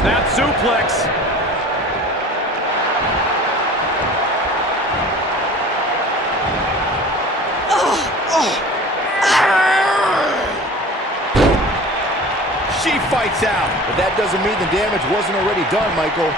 Snap suplex. She fights out. But that doesn't mean the damage wasn't already done, Michael.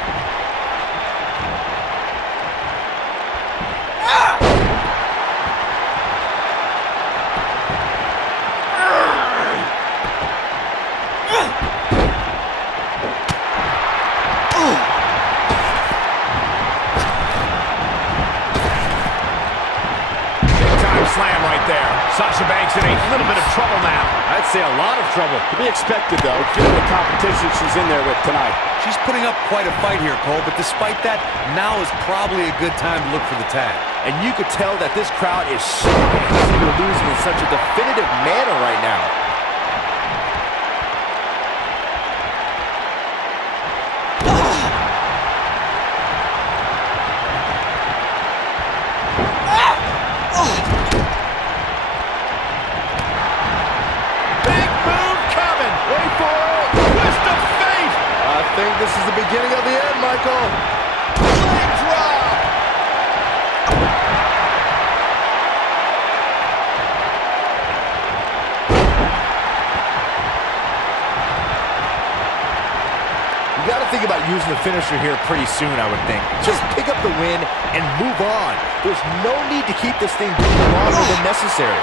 Slam right there. Sasha Banks in a little bit of trouble now. I'd say a lot of trouble. To be expected, though, given the competition she's in there with tonight. She's putting up quite a fight here, Cole, but despite that, now is probably a good time to look for the tag. And you could tell that this crowd is shocked to see her losing in such a definitive manner right now. I think this is the beginning of the end, Michael. Leg drop! You got to think about using the finisher here pretty soon, I would think. Just pick up the win and move on. There's no need to keep this thing going longer than necessary.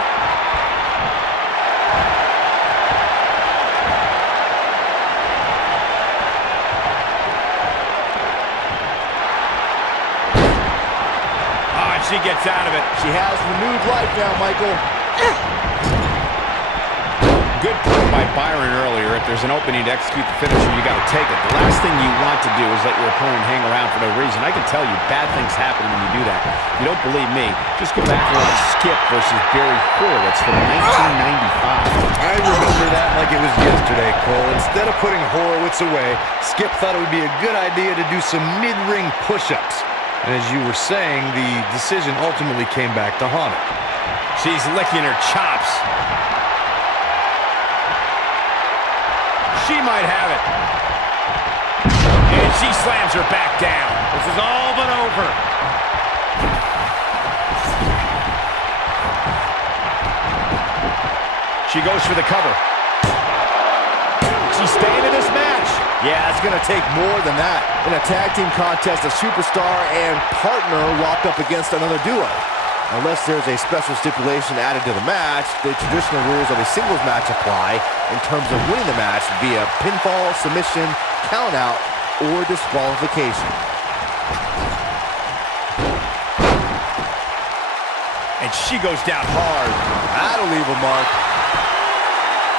She gets out of it. She has renewed life now, Michael. Good play by Byron earlier. If there's an opening to execute the finisher, you got to take it. The last thing you want to do is let your opponent hang around for no reason. I can tell you, bad things happen when you do that. If you don't believe me, just go back and watch Skip versus Barry Horowitz from 1995. I remember that like it was yesterday, Cole. Instead of putting Horowitz away, Skip thought it would be a good idea to do some mid-ring push-ups. And as you were saying, the decision ultimately came back to haunt her. She's licking her chops. She might have it. And she slams her back down. This is all but over. She goes for the cover. She's staying in this match. Yeah, it's going to take more than that. In a tag team contest, a superstar and partner locked up against another duo. Unless there's a special stipulation added to the match, the traditional rules of a singles match apply in terms of winning the match via pinfall, submission, countout, or disqualification. And she goes down hard. That'll leave a mark.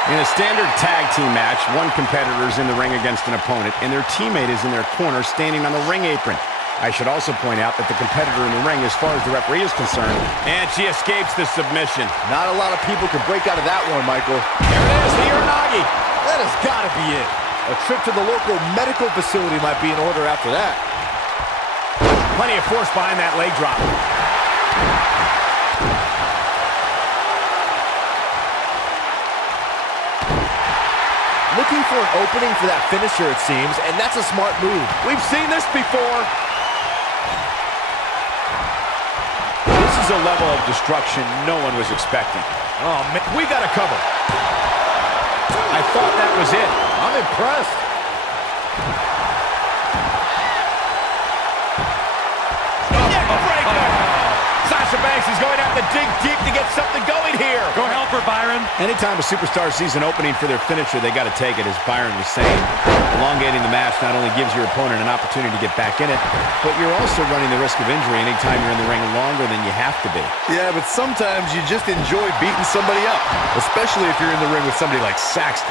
In a standard tag team match, one competitor is in the ring against an opponent, and their teammate is in their corner standing on the ring apron. I should also point out that the competitor in the ring, as far as the referee is concerned... And she escapes the submission. Not a lot of people can break out of that one, Michael. There it is, the Uranagi. That has got to be it. A trip to the local medical facility might be in order after that. Plenty of force behind that leg drop. Looking for an opening for that finisher, it seems, and that's a smart move. We've seen this before. This is a level of destruction no one was expecting. Oh, man, we got a cover. I thought that was it. I'm impressed. Sasha Banks is going to have to dig deep to get something going here. Go help her, Byron. Anytime a superstar sees an opening for their finisher, they got to take it, as Byron was saying. Elongating the match not only gives your opponent an opportunity to get back in it, but you're also running the risk of injury anytime you're in the ring longer than you have to be. Yeah, but sometimes you just enjoy beating somebody up, especially if you're in the ring with somebody like Saxton.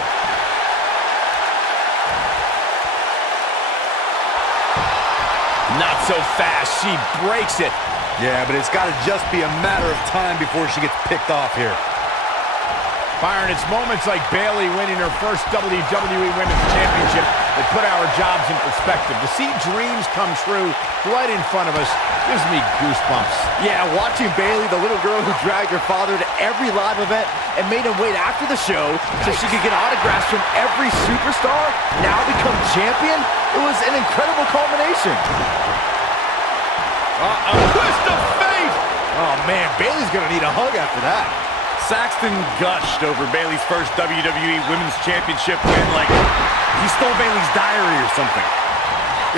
Not so fast. She breaks it. Yeah, but it's got to just be a matter of time before she gets picked off here. Byron, it's moments like Bayley winning her first WWE Women's Championship that put our jobs in perspective. To see dreams come true right in front of us gives me goosebumps. Yeah, watching Bayley, the little girl who dragged her father to every live event and made him wait after the show so she could get autographs from every superstar, now become champion. It was an incredible culmination. A twist of fate! Oh man, Bayley's gonna need a hug after that. Saxton gushed over Bayley's first WWE Women's Championship win like he stole Bayley's diary or something.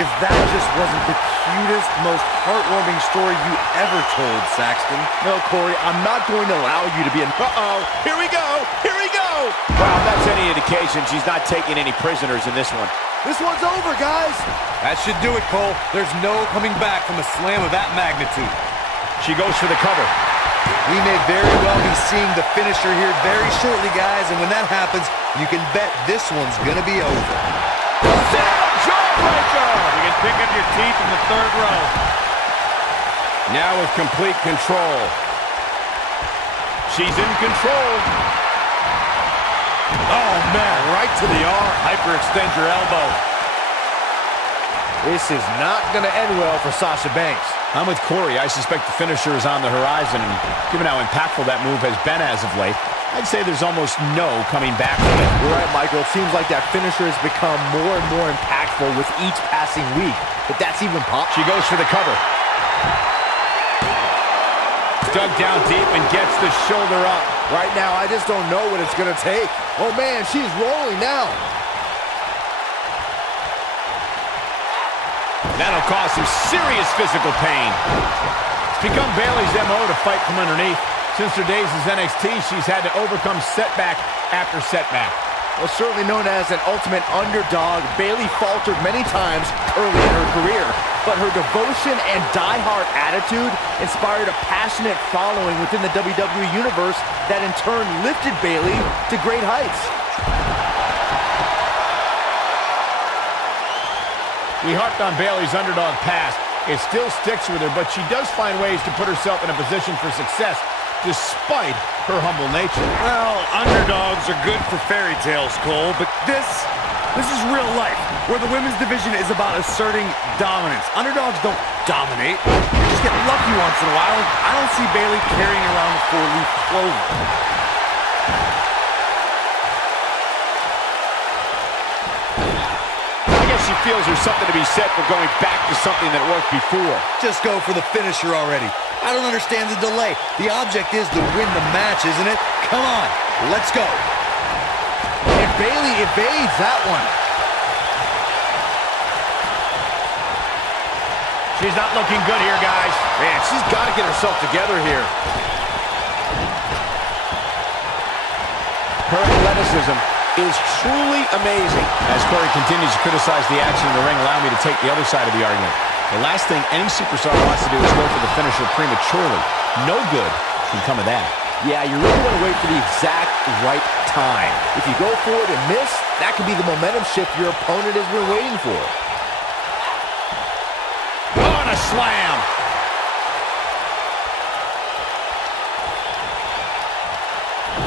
If that just wasn't the cutest, most heartwarming story you ever told, Saxton. No, Corey, I'm not going to allow you to be an... Uh-oh, here we go, here we go! Well, if that's any indication, she's not taking any prisoners in this one. This one's over, guys. That should do it, Cole. There's no coming back from a slam of that magnitude. She goes for the cover. We may very well be seeing the finisher here very shortly, guys, and when that happens, you can bet this one's gonna be over. Jawbreaker! You can pick up your teeth in the third row. Now with complete control. She's in control. Oh, man, right to the arm. Hyperextend your elbow. This is not going to end well for Sasha Banks. I'm with Corey. I suspect the finisher is on the horizon, and given how impactful that move has been as of late, I'd say there's almost no coming back from it. You're right, Michael. It seems like that finisher has become more and more impactful with each passing week. But that's even possible. She goes for the cover. Dug down deep and gets the shoulder up. Right now, I just don't know what it's going to take. Oh, man, she's rolling now. That'll cause some serious physical pain. It's become Bayley's MO to fight from underneath. Since her days as NXT, she's had to overcome setback after setback. Well, certainly known as an ultimate underdog, Bayley faltered many times early in her career, but her devotion and die-hard attitude inspired a passionate following within the WWE Universe that in turn lifted Bayley to great heights. We harped on Bayley's underdog past. It still sticks with her, but she does find ways to put herself in a position for success despite her humble nature. Well, underdogs are good for fairy tales, Cole, but this is real life, where the women's division is about asserting dominance. Underdogs don't dominate. They just get lucky once in a while. I don't see Bayley carrying around the four-leaf clover. She feels there's something to be said for going back to something that worked before. Just go for the finisher already. I don't understand the delay. The object is to win the match, isn't it? Come on, let's go. And Bayley evades that one. She's not looking good here, guys. Man, she's got to get herself together here. Her athleticism is truly amazing. As Corey continues to criticize the action in the ring, allow me to take the other side of the argument. The last thing any superstar wants to do is go for the finisher prematurely. No good can come of that. Yeah, you really want to wait for the exact right time. If you go for it and miss, that could be the momentum shift your opponent has been waiting for. Oh, and a slam.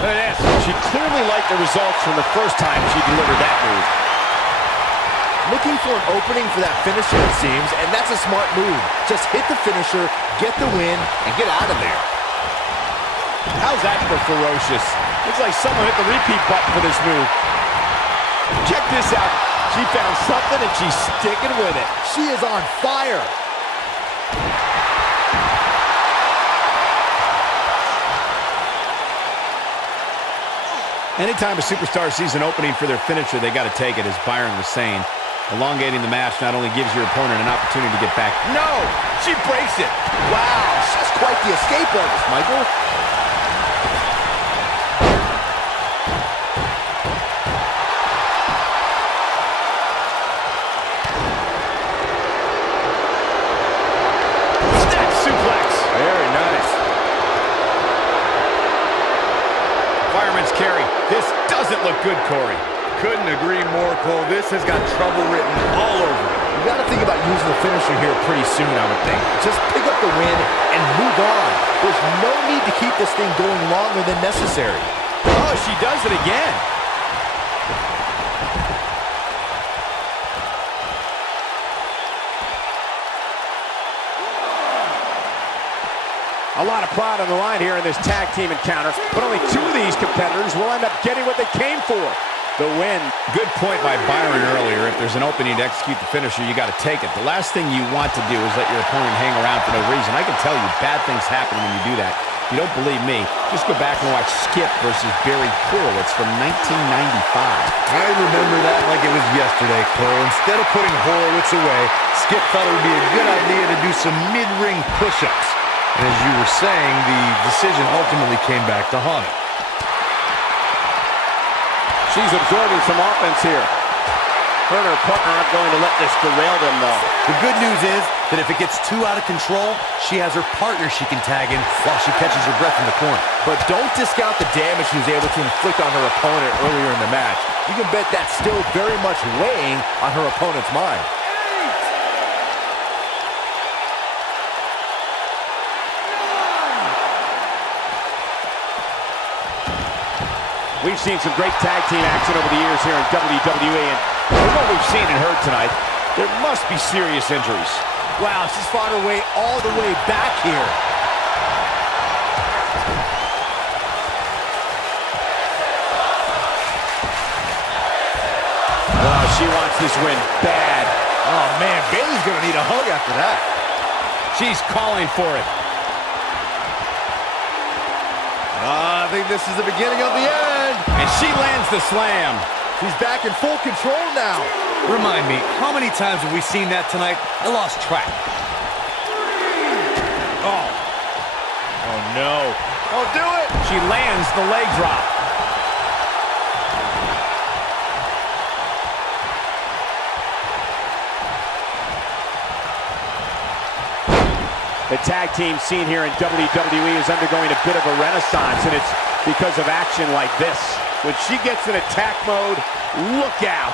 Look at this. She clearly liked the results from the first time she delivered that move. Looking for an opening for that finisher, it seems, and that's a smart move. Just hit the finisher, get the win, and get out of there. How's that for ferocious? Looks like someone hit the repeat button for this move. Check this out. She found something and she's sticking with it. She is on fire. Anytime a superstar sees an opening for their finisher, they got to take it, as Byron was saying. Elongating the match not only gives your opponent an opportunity to get back. No! She breaks it! Wow, she's quite the escape artist, Michael. Step suplex! Very nice. Fireman's carry. This doesn't look good, Corey. Couldn't agree more, Cole. This has got trouble written all over it. You got to think about using the finisher here pretty soon, I would think. Just pick up the win and move on. There's no need to keep this thing going longer than necessary. Oh, she does it again. A lot of pride on the line here in this tag team encounter, but only two of these competitors will end up getting what they came for, the win. Good point by Byron earlier. If there's an opening to execute the finisher, you got to take it. The last thing you want to do is let your opponent hang around for no reason. I can tell you bad things happen when you do that. If you don't believe me, just go back and watch Skip versus Barry Horowitz from 1995. I remember that like it was yesterday, Cole. Instead of putting Horowitz away, Skip thought it would be a good idea to do some mid-ring push-ups. And as you were saying, the decision ultimately came back to haunt him. She's absorbing some offense here. Her and her partner aren't going to let this derail them, though. The good news is that if it gets too out of control, she has her partner she can tag in while she catches her breath in the corner. But don't discount the damage she was able to inflict on her opponent earlier in the match. You can bet that's still very much weighing on her opponent's mind. We've seen some great tag team action over the years here in WWE, and from what we've seen and heard tonight, there must be serious injuries. Wow, she's fought her way all the way back here. Oh, she wants this win bad. Oh, man, Bayley's going to need a hug after that. She's calling for it. I think this is the beginning of the end. And she lands the slam. She's back in full control now. Remind me, how many times have we seen that tonight? I lost track. Oh. Oh, no. Oh, do it. She lands the leg drop. The tag team scene here in WWE is undergoing a bit of a renaissance, and it's because of action like this. When she gets in attack mode, look out.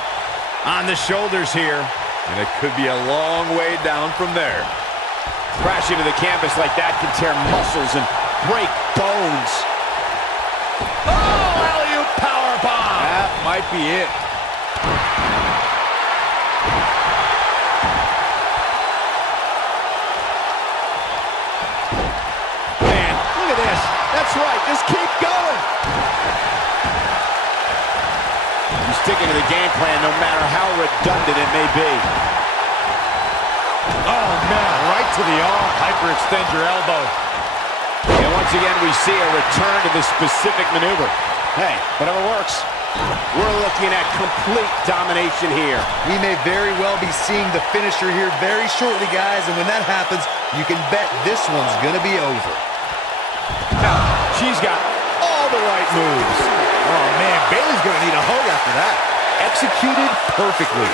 On the shoulders here. And it could be a long way down from there. Crashing to the canvas like that can tear muscles and break bones. Oh, alley-oop powerbomb. That might be it. Man, look at this. That's right. Just keep going. She's sticking to the game plan no matter how redundant it may be. Oh, man, right to the arm. Hyperextend your elbow. And once again, we see a return to this specific maneuver. Hey, whatever works. We're looking at complete domination here. We may very well be seeing the finisher here very shortly, guys, and when that happens, you can bet this one's going to be over. Now, she's got all the right moves. Oh, man, Bayley's going to need a hug after that. Executed perfectly.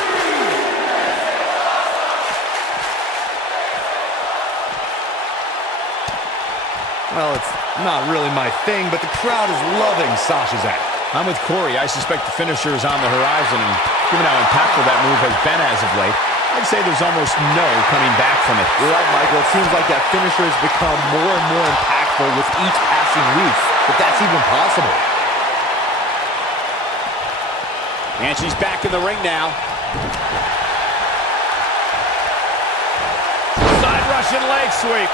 Well, it's not really my thing, but the crowd is loving Sasha's act. I'm with Corey. I suspect the finisher is on the horizon, and given how impactful that move has been as of late, I'd say there's almost no coming back from it. You're right, Michael. It seems like that finisher has become more and more impactful with each passing week, if that's even possible. And she's back in the ring now. Side Russian leg sweep.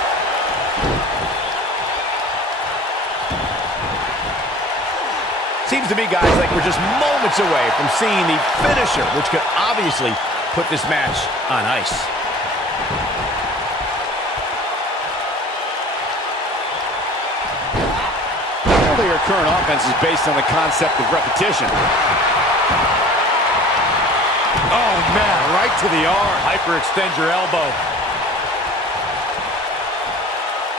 Seems to me, guys, like we're just moments away from seeing the finisher, which could obviously put this match on ice. Clearly, her current offense is based on the concept of repetition. Oh, man, right to the arm. Hyperextend your elbow.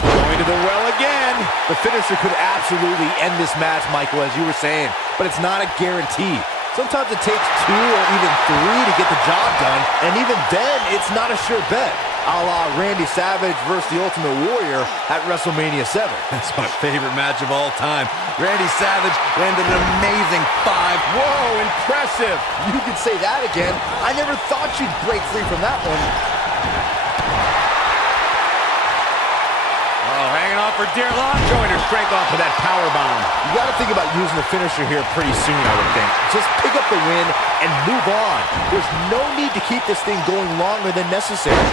Going to the well again. The finisher could absolutely end this match, Michael, as you were saying, but it's not a guarantee. Sometimes it takes 2 or even 3 to get the job done, and even then, it's not a sure bet. A la Randy Savage versus the Ultimate Warrior at WrestleMania 7. That's my favorite match of all time. Randy Savage landed an amazing 5. Whoa, impressive. You could say that again. I never thought you'd break free from that one. Oh, hanging on for dear life. Showing her strength off of that power bomb. You got to think about using the finisher here pretty soon, I would think. Just pick up the win and move on. There's no need to keep this thing going longer than necessary.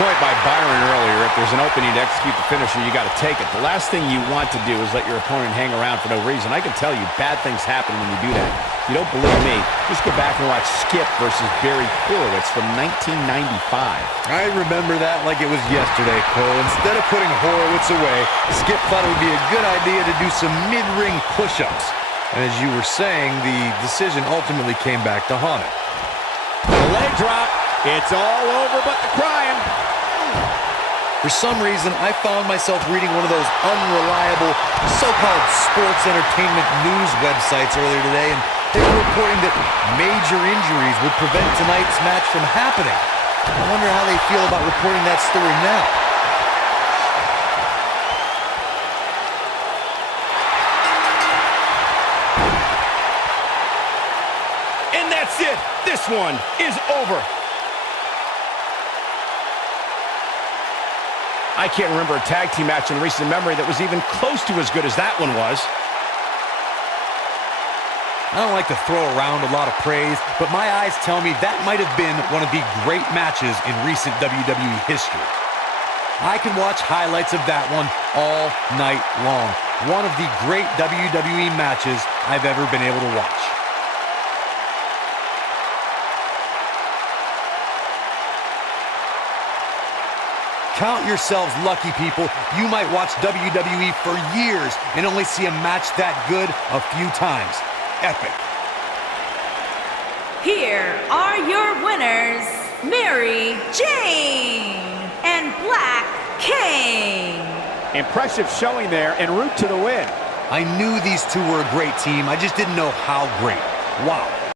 point by Byron earlier, if there's an opening to execute the finisher, you got to take it. The last thing you want to do is let your opponent hang around for no reason. I can tell you, bad things happen when you do that. If you don't believe me, just go back and watch Skip versus Barry Horowitz from 1995. I remember that like it was yesterday, Cole. Instead of putting Horowitz away, Skip thought it would be a good idea to do some mid-ring push-ups. And as you were saying, the decision ultimately came back to haunt him. The leg drop. It's all over but the crying. For some reason, I found myself reading one of those unreliable so-called sports entertainment news websites earlier today, and they were reporting that major injuries would prevent tonight's match from happening. I wonder how they feel about reporting that story now. And that's it. This one is over. I can't remember a tag team match in recent memory that was even close to as good as that one was. I don't like to throw around a lot of praise, but my eyes tell me that might have been one of the great matches in recent WWE history. I can watch highlights of that one all night long. One of the great WWE matches I've ever been able to watch. Count yourselves lucky, people. You might watch WWE for years and only see a match that good a few times. Epic. Here are your winners, Mary Jane and Black King. Impressive showing there en route to the win. I knew these two were a great team. I just didn't know how great. Wow.